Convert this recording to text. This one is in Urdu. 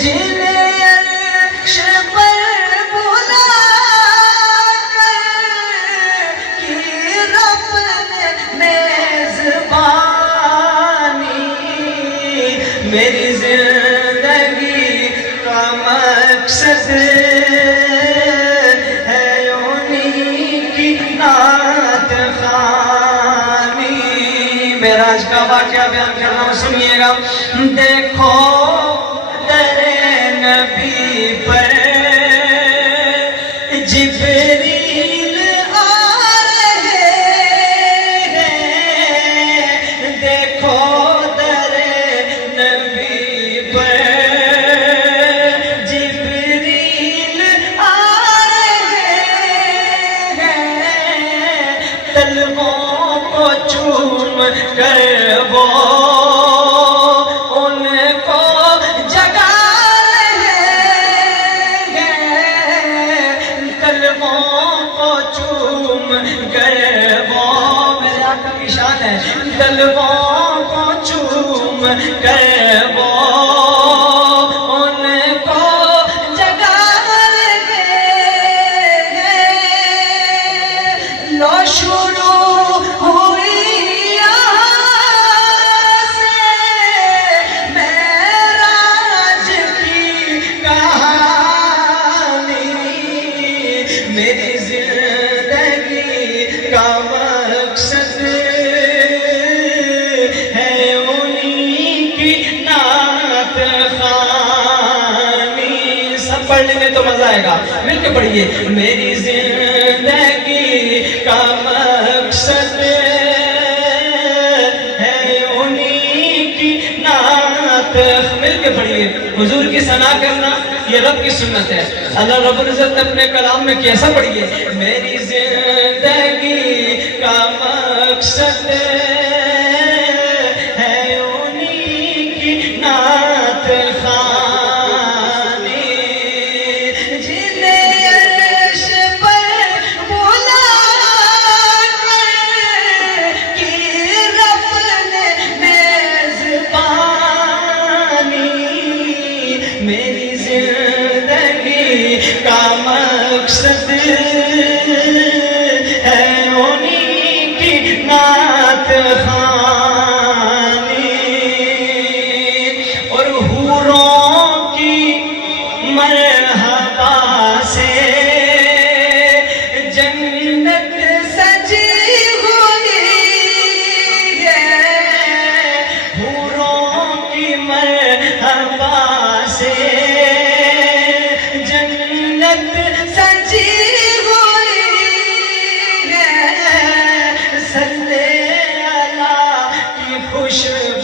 جنہیں عرش پر بلا کر کی رب نے میزبانی، میری زندگی کا مقصد ہے انہیں کی نعت خوانی۔ معراج کا واقعہ بیان کر رہا ہوں، سنیے گا۔ دیکھو در نبی پر جبریل آ رہے ہیں، دیکھو در نبی پر جبریل آ رہے ہیں، طلبوں کو چوم کر وہ ان کو جگا رہے ہیں، طلبوں کو چوم کر وہ، میرے آقا کی شان ہے، طلبوں کو چوم کر وہ ان کو جگا رہے ہیں۔ لو شروع ہوئی میری زندگی کا مقصد ہے انہیں کی نعت خوانی۔ سب پڑھ لیں گے تو مزہ آئے گا، مل کے پڑھیے۔ میری زندگی کا مقصد ہے انہیں کی نعت، مل کے پڑھیے۔ حضور کی ثنا کرنا یہ رب کی سنت ہے۔ اللہ رب العزت نے اپنے کلام میں کیسا پڑھیے، میری زندگی کا مقصد ہے انہیں کی نعت خوانی، جنہیں عرش پر بلا کر کی رب نے میزبانی، میری زندگی کا مقصد ہے انہیں کی نعت خوانی، اور حوروں کی مرحبا سے جنت سجی ہوئی ہے، حوروں کی مرحبا سے جنت سجی ہوئی ہے، صلی اللہ کی خوشبو